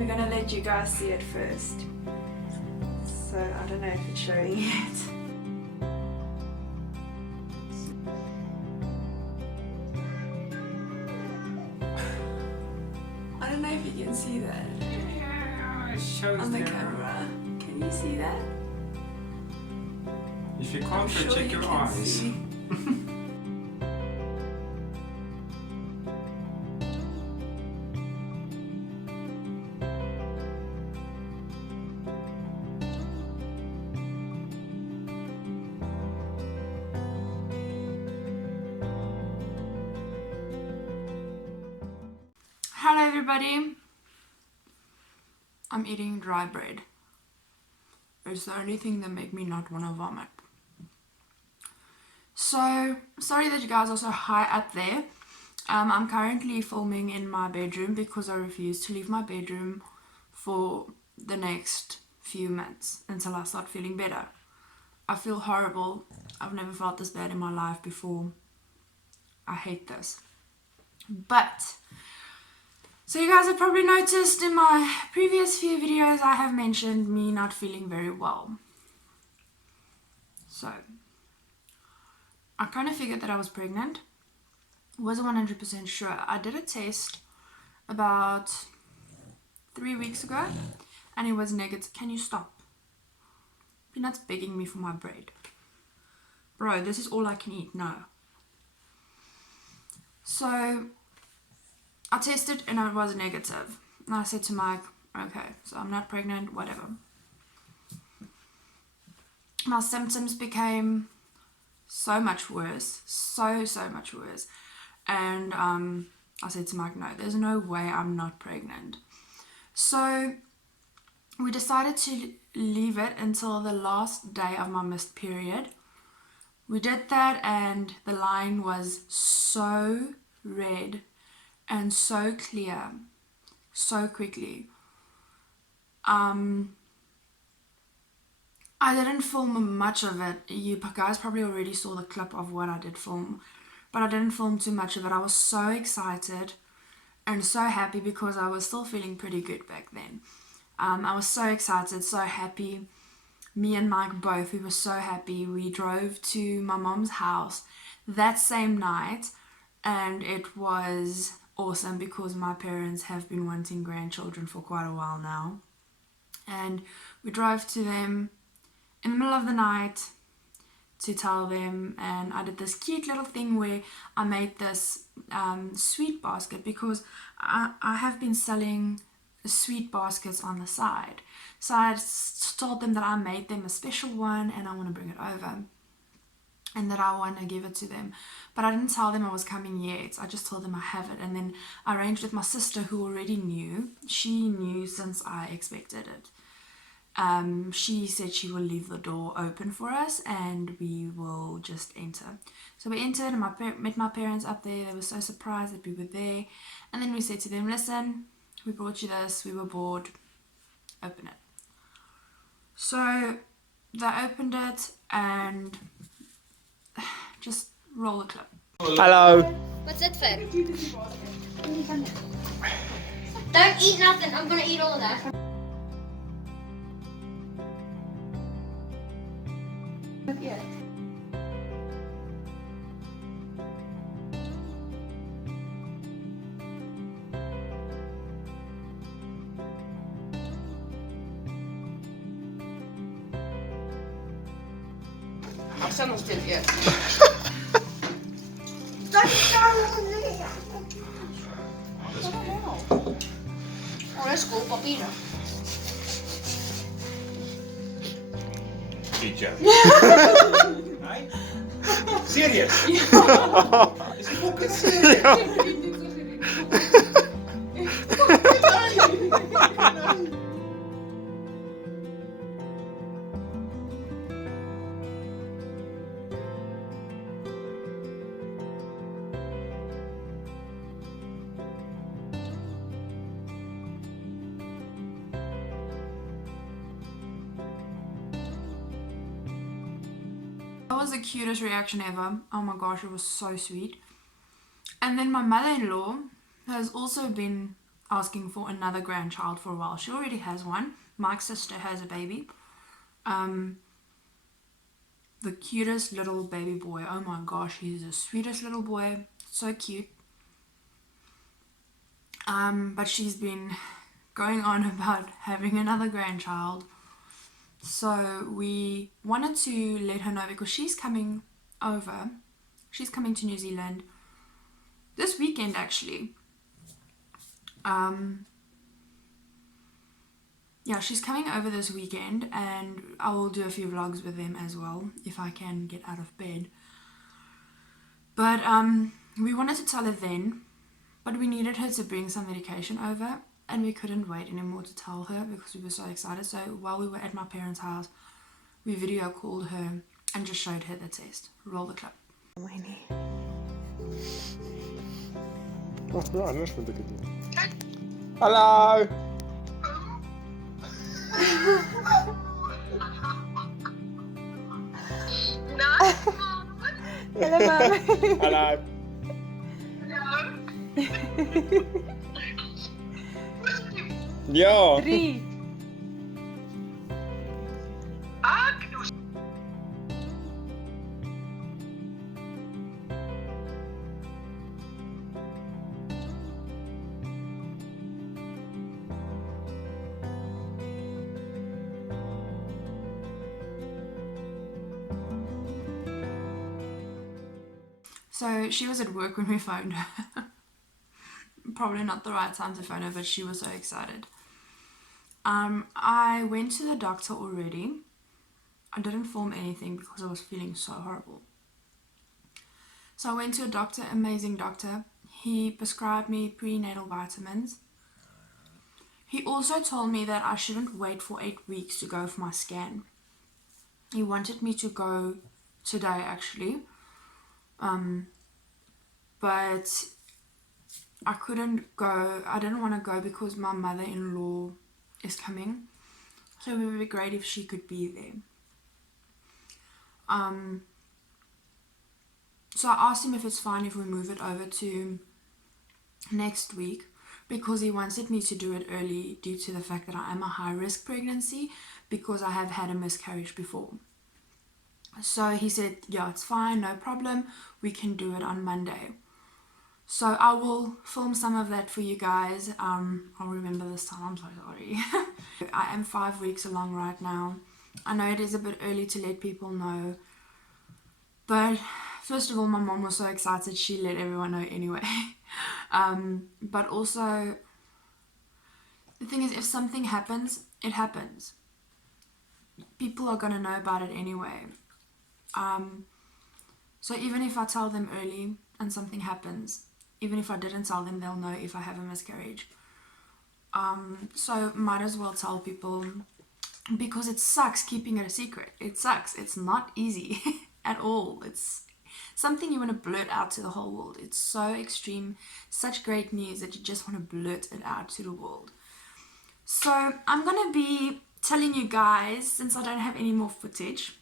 We're gonna let you guys see it first. So I don't know if it's showing yet. I don't know if you can see that. Yeah, it shows On the there. camera. Can you see that? If you I'm can't, sure check you your can eyes. see. Hello everybody. I'm eating dry bread. It's the only thing that make me not want to vomit. So, sorry that you guys are so high up there. I'm currently filming in my bedroom because I refuse to leave my bedroom for the next few months until I start feeling better. I feel horrible. I've never felt this bad in my life before. I hate this. But so you guys have probably noticed in my previous few videos I have mentioned me not feeling very well. So I kind of figured that I was pregnant. Wasn't 100% sure. I did a test about 3 weeks ago and it was negative. Can you stop? Peanut's begging me for my bread. Bro, this is all I can eat. No. So I tested and it was negative. And I said to Mike, okay, so I'm not pregnant, whatever. My symptoms became so much worse. So much worse. And I said to Mike, no, there's no way I'm not pregnant. So we decided to leave it until the last day of my missed period. We did that and the line was so red and so clear so quickly. I didn't film much of it. You guys probably already saw the clip of what I did film, but I didn't film too much of it. I was so excited and so happy because I was still feeling pretty good back then. I was so excited, so happy. Me and Mike both, we were so happy. We drove to my mom's house that same night and it was awesome because my parents have been wanting grandchildren for quite a while now. And we drove to them in the middle of the night to tell them, and I did this cute little thing where I made this sweet basket because I have been selling sweet baskets on the side. So I told them that I made them a special one and I want to bring it over and that I want to give it to them. But I didn't tell them I was coming yet. I just told them I have it, and then I arranged with my sister who already knew. She knew since I expected it. She said she will leave the door open for us and we will just enter. So we entered and met my parents up there. They were so surprised that we were there. And then we said to them, listen, we brought you this, we were bored, open it. So they opened it and just roll the clip. Hello. What's it for? Don't eat nothing. I'm gonna eat all of that. Yeah. Jag känner oss till er. Oh, det är skolpapir. Teacher. Nej. Serious? Is it focus? That was the cutest reaction ever. Oh my gosh, it was so sweet. And then my mother-in-law has also been asking for another grandchild for a while. She already has one. Mike's sister has a baby. The cutest little baby boy. Oh my gosh, he's the sweetest little boy. So cute. But she's been going on about having another grandchild. So we wanted to let her know because she's coming over. She's coming to New Zealand this weekend actually. Yeah, she's coming over this weekend and I will do a few vlogs with them as well if I can get out of bed. But we wanted to tell her then, but we needed her to bring some medication over and we couldn't wait anymore to tell her because we were so excited. So while we were at my parents' house, we video called her and just showed her the test. Roll the clip. Wacht, anders vind ik het niet. Hallo! Hallo! Ja! 3. So she was at work when we phoned her. Probably not the right time to phone her, but she was so excited. I went to the doctor already. I didn't film anything because I was feeling so horrible. So I went to a doctor, amazing doctor. He prescribed me prenatal vitamins. He also told me that I shouldn't wait for 8 weeks to go for my scan. He wanted me to go today actually. But I couldn't go. I didn't want to go because my mother-in-law is coming. So it would be great if she could be there. So I asked him if it's fine if we move it over to next week because he wanted me to do it early due to the fact that I am a high-risk pregnancy because I have had a miscarriage before. So he said, yeah, it's fine, no problem. We can do it on Monday. So I will film some of that for you guys. I'll remember this time, I'm so sorry. I am 5 weeks along right now. I know it is a bit early to let people know. But first of all, my mom was so excited, she let everyone know anyway. But also, the thing is, if something happens, it happens. People are going to know about it anyway. So even if I tell them early and something happens, even if I didn't tell them, they'll know if I have a miscarriage. So might as well tell people because it sucks keeping it a secret. It sucks. It's not easy at all. It's something you want to blurt out to the whole world. It's so extreme, such great news that you just want to blurt it out to the world. So I'm going to be telling you guys, since I don't have any more footage,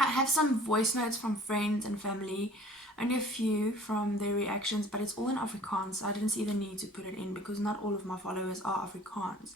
I have some voice notes from friends and family, only a few from their reactions, but it's all in Afrikaans. So I didn't see the need to put it in because not all of my followers are Afrikaans.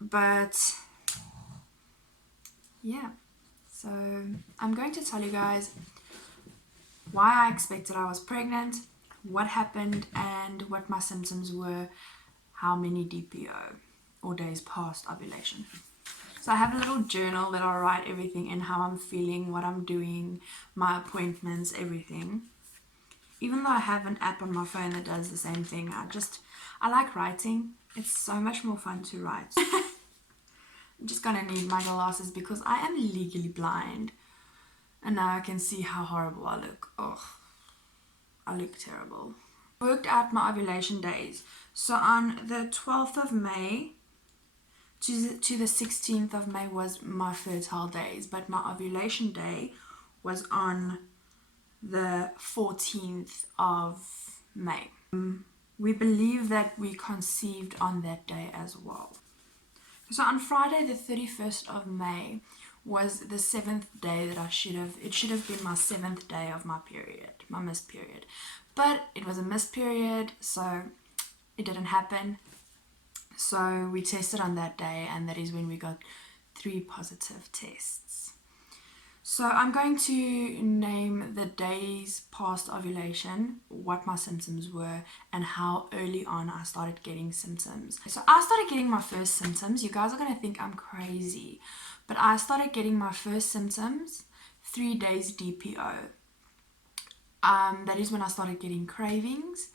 But yeah, so I'm going to tell you guys why I expected I was pregnant, what happened, and what my symptoms were, how many DPO or days past ovulation. So I have a little journal that I'll write everything in, how I'm feeling, what I'm doing, my appointments, everything. Even though I have an app on my phone that does the same thing, I like writing. It's so much more fun to write. I'm just gonna need my glasses because I am legally blind. And now I can see how horrible I look. Oh, I look terrible. Worked out my ovulation days. So on the 12th of May to the 16th of May was my fertile days, but my ovulation day was on the 14th of May. We believe that we conceived on that day as well. So on Friday the 31st of May was the 7th day that it should have been my 7th day of my period, my missed period. But it was a missed period, so it didn't happen. So we tested on that day, and that is when we got 3 positive tests. So I'm going to name the days past ovulation, what my symptoms were, and how early on I started getting symptoms. So I started getting my first symptoms. You guys are going to think I'm crazy, but I started getting my first symptoms 3 days DPO. That is when I started getting cravings.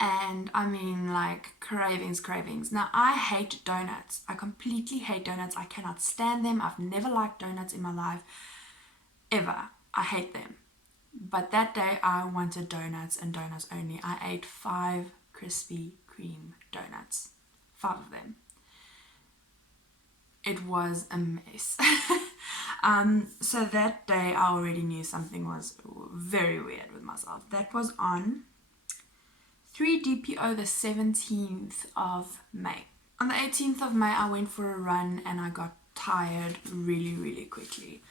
And I mean, like, cravings. Now, I hate donuts. I completely hate donuts. I cannot stand them. I've never liked donuts in my life. Ever. I hate them. But that day I wanted donuts and donuts only. I ate 5 Krispy Kreme donuts. 5 of them. It was a mess. So that day I already knew something was very weird with myself. That was on 3DPO the 17th of May. On the 18th of May I went for a run and I got tired really quickly.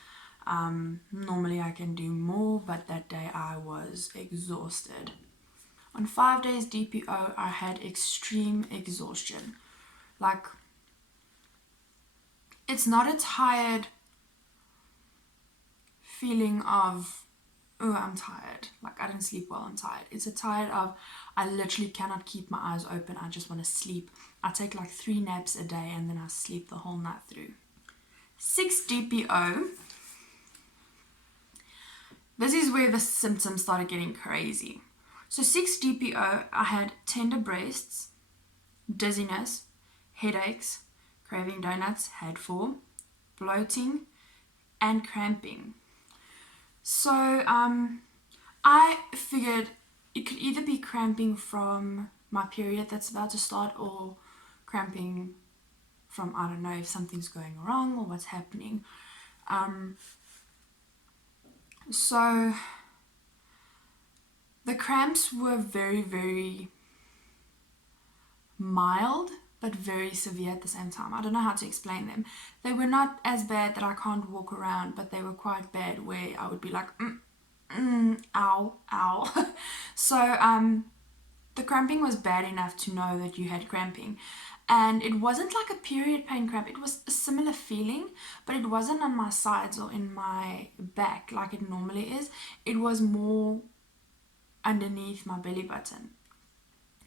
Normally I can do more, but that day I was exhausted. On 5 days DPO I had extreme exhaustion. Like, it's not a tired feeling of, oh, I'm tired, like I didn't sleep well, I'm tired. It's a tired of, I literally cannot keep my eyes open, I just want to sleep. I take like 3 naps a day and then I sleep the whole night through. 6 DPO, this is where the symptoms started getting crazy. So 6 DPO, I had tender breasts, dizziness, headaches, craving donuts, had 4, bloating, and cramping. So I figured it could either be cramping from my period that's about to start, or cramping from, I don't know, if something's going wrong or what's happening. So the cramps were very mild but very severe at the same time. I don't know how to explain them. They were not as bad that I can't walk around, but they were quite bad where I would be like, ow. So the cramping was bad enough to know that you had cramping. And it wasn't like a period pain cramp. It was a similar feeling, but it wasn't on my sides or in my back like it normally is. It was more underneath my belly button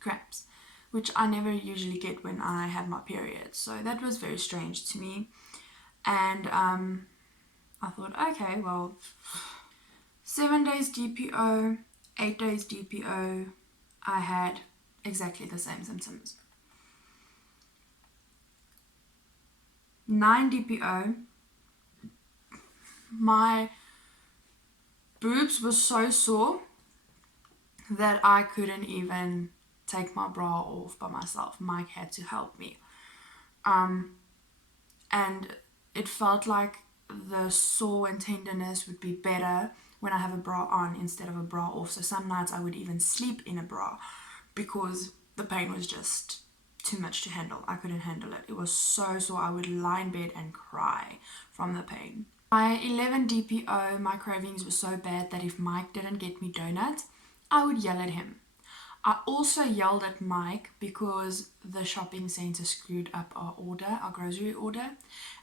cramps, which I never usually get when I have my period. So that was very strange to me. And I thought, okay, well, 7 days DPO, 8 days DPO, I had exactly the same symptoms. 9 DPO, my boobs were so sore that I couldn't even take my bra off by myself. Mike had to help me. And it felt like the sore and tenderness would be better when I have a bra on instead of a bra off. So some nights I would even sleep in a bra because the pain was just too much to handle. I couldn't handle it. It was so sore. I would lie in bed and cry from the pain. By 11 DPO, my cravings were so bad that if Mike didn't get me donuts, I would yell at him. I also yelled at Mike because the shopping center screwed up our grocery order,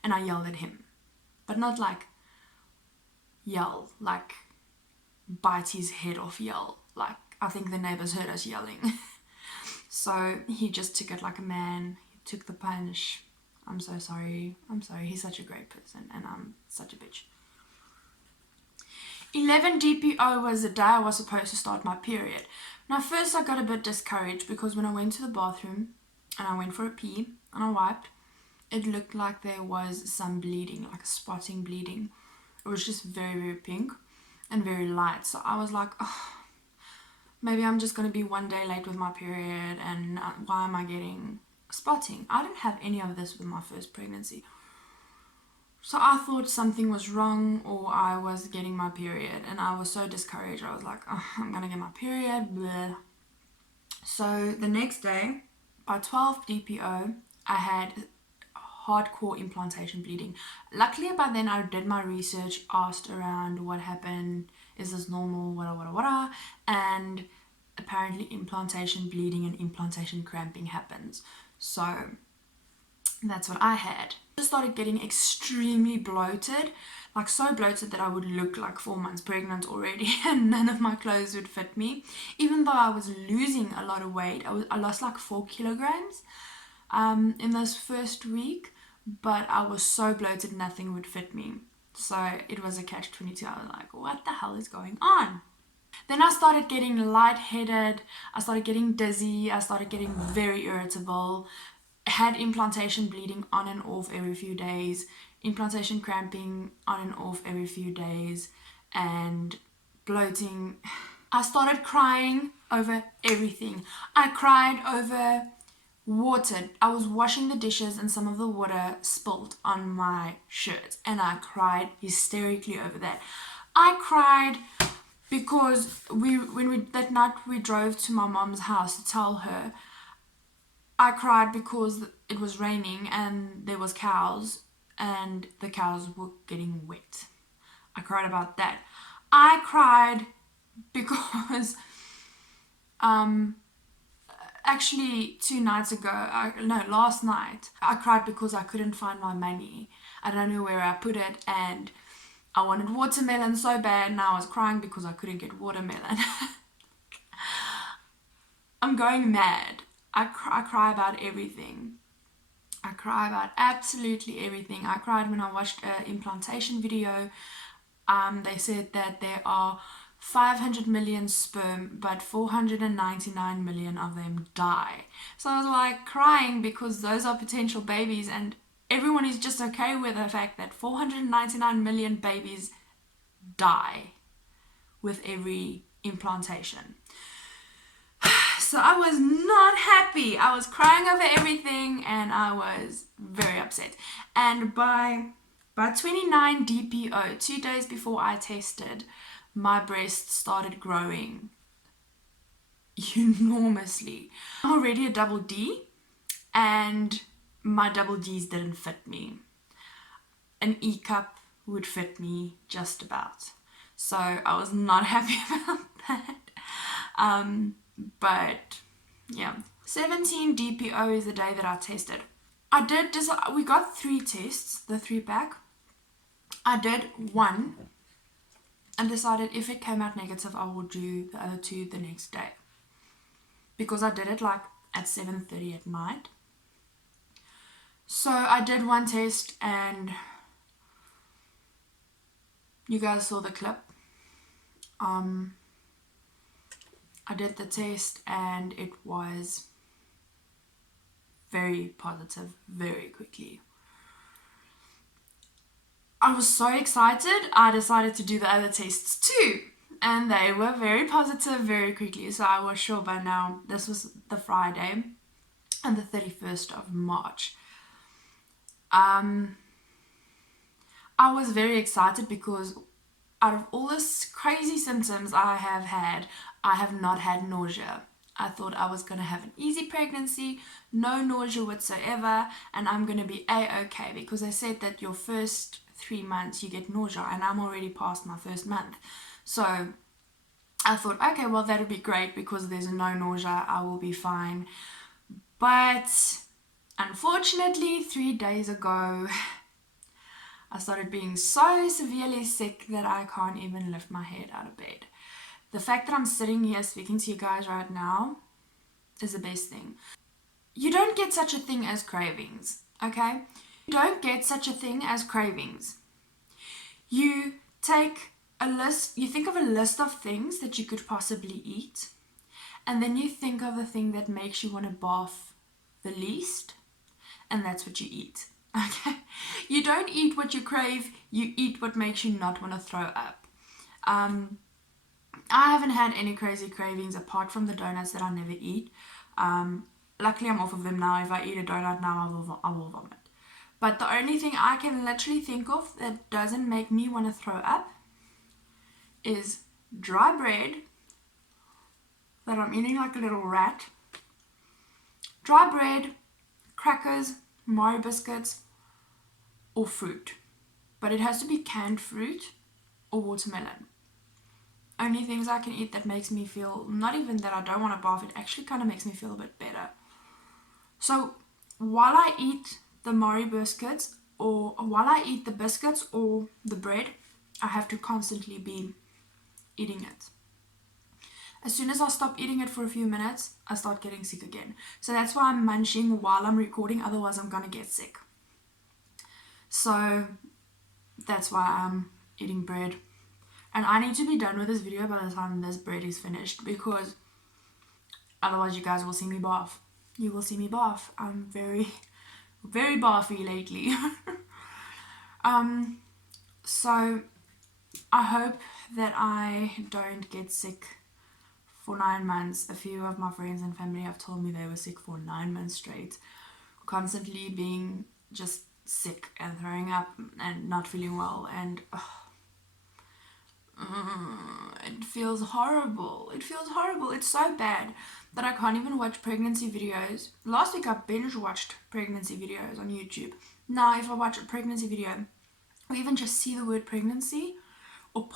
and I yelled at him. But not like yell, like bite his head off yell. Like, I think the neighbors heard us yelling. So he just took it like a man. He took the punch. I'm so sorry. He's such a great person and I'm such a bitch. 11 DPO was the day I was supposed to start my period. Now first I got a bit discouraged because when I went to the bathroom and I went for a pee and I wiped, it looked like there was some bleeding, like a spotting bleeding. It was just very pink and very light. So I was like, oh, maybe I'm just going to be one day late with my period and why am I getting spotting? I didn't have any of this with my first pregnancy. So I thought something was wrong or I was getting my period and I was so discouraged. I was like, oh, I'm going to get my period. Blah. So the next day, by 12 DPO, I had hardcore implantation bleeding. Luckily by then I did my research, asked around what happened, is this normal, wada, and apparently implantation bleeding and implantation cramping happens. So that's what I had. I started getting extremely bloated, like so bloated that I would look like 4 months pregnant already and none of my clothes would fit me. Even though I was losing a lot of weight, I lost like 4 kilograms in this first week, but I was so bloated nothing would fit me. So it was a catch-22. I was like, what the hell is going on? Then I started getting lightheaded, I started getting dizzy, I started getting very irritable, had implantation bleeding on and off every few days, implantation cramping on and off every few days, and bloating. I started crying over everything. I cried over water. I was washing the dishes and some of the water spilled on my shirt and I cried hysterically over that. I cried because that night we drove to my mom's house to tell her. I cried because it was raining and there was cows and the cows were getting wet. I cried about that. I cried because actually 2 nights ago, last night, I cried because I couldn't find my money. I don't know where I put it and I wanted watermelon so bad and I was crying because I couldn't get watermelon. I'm going mad. I cry about everything. I cry about absolutely everything. I cried when I watched an implantation video. They said that there are 500 million sperm, but 499 million of them die. So I was like crying because those are potential babies and everyone is just okay with the fact that 499 million babies die with every implantation. So I was not happy. I was crying over everything and I was very upset. And by 29 DPO, 2 days before I tested, my breasts started growing enormously. I'm already a double D and my double Ds didn't fit me. An E cup would fit me just about. So I was not happy about that. But yeah, 17 DPO is the day that I tested. We got 3 tests, the 3-pack. I did one and decided if it came out negative, I will do the other 2 the next day. Because I did it like at 7:30 at night. So I did one test and you guys saw the clip. I did the test and it was very positive very quickly. I was so excited, I decided to do the other tests too. And they were very positive very quickly. So I was sure by now, this was the Friday and the 31st of March. I was very excited because out of all the crazy symptoms I have had, I have not had nausea. I thought I was going to have an easy pregnancy, no nausea whatsoever, and I'm going to be a-okay because they said that your first 3 months you get nausea and I'm already past my first month. So I thought, okay, well that'll be great because there's no nausea, I will be fine. But unfortunately 3 days ago, I started being so severely sick that I can't even lift my head out of bed. The fact that I'm sitting here speaking to you guys right now is the best thing. You don't get such a thing as cravings, okay? You don't get such a thing as cravings. You take a list, you think of a list of things that you could possibly eat, and then you think of the thing that makes you want to barf the least, and that's what you eat. Okay, you don't eat what you crave, you eat what makes you not want to throw up. I haven't had any crazy cravings apart from the donuts that I never eat. Luckily I'm off of them now. If I eat a donut now, I will vomit. But the only thing I can literally think of that doesn't make me want to throw up is dry bread that I'm eating like a little rat. Dry bread, crackers, Mario biscuits, or fruit. But it has to be canned fruit or watermelon. only things I can eat that makes me feel, not even that I don't want to bath, it actually kind of makes me feel a bit better. So while I eat the Mari biscuits, or while I eat the biscuits or the bread, I have to constantly be eating it. As soon as I stop eating it for a few minutes, I start getting sick again. So that's why I'm munching while I'm recording, otherwise I'm gonna get sick. So that's why I'm eating bread. And I need to be done with this video by the time this bread is finished, because otherwise you guys will see me bath. You will see me bath. I'm very, very bathy lately. So I hope that I don't get sick for 9 months. A few of my friends and family have told me they were sick for 9 months straight, constantly being just sick and throwing up and not feeling well, and it feels horrible. It feels horrible. It's so bad that I can't even watch pregnancy videos. Last week I binge watched pregnancy videos on YouTube. Now if I watch a pregnancy video or even just see the word pregnancy or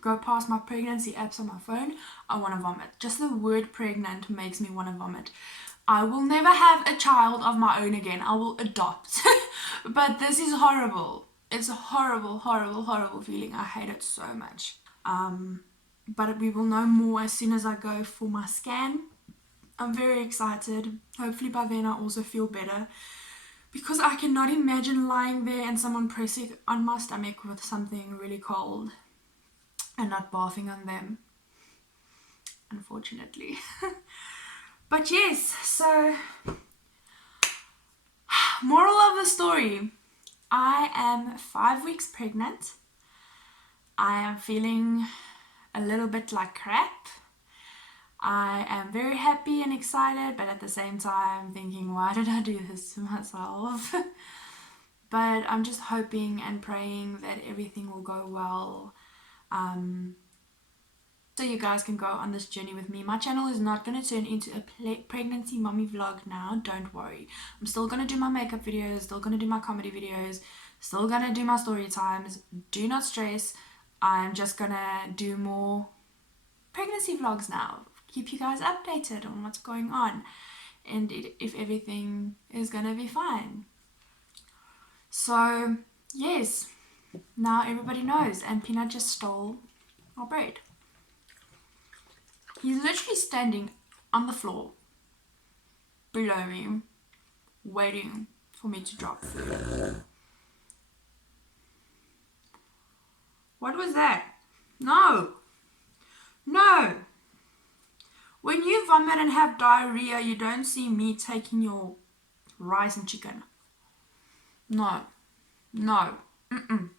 go past my pregnancy apps on my phone, I want to vomit. Just the word pregnant makes me want to vomit. I will never have a child of my own again. I will adopt. But this is horrible. It's a horrible, horrible, horrible feeling. I hate it so much. But we will know more as soon as I go for my scan. I'm very excited. Hopefully by then I also feel better, because I cannot imagine lying there and someone pressing on my stomach with something really cold and not bathing on them, unfortunately. But yes, so moral of the story, I am 5 weeks pregnant. I am feeling a little bit like crap. I am very happy and excited, but at the same time thinking, why did I do this to myself? But I'm just hoping and praying that everything will go well, so you guys can go on this journey with me. My channel is not going to turn into a pregnancy mommy vlog now, don't worry. I'm still going to do my makeup videos, still going to do my comedy videos, still going to do my story times. Do not stress. I'm just going to do more pregnancy vlogs now, keep you guys updated on what's going on, and if everything is going to be fine. So yes, now everybody knows. And Peanut just stole my bread. He's literally standing on the floor below me, waiting for me to drop food. What was that? No! No! When you vomit and have diarrhea, you don't see me taking your rice and chicken. No. No. Mm-mm.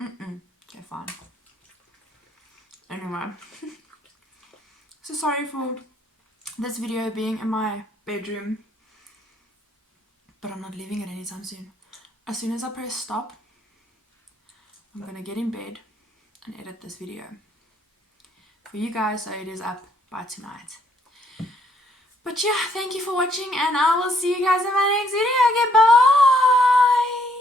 Mm-mm. Okay, fine. Anyway. So sorry for this video being in my bedroom, but I'm not leaving it anytime soon. As soon as I press stop, I'm gonna get in bed and edit this video for you guys so it is up by tonight. But yeah, thank you for watching, and I will see you guys in my next video. Goodbye!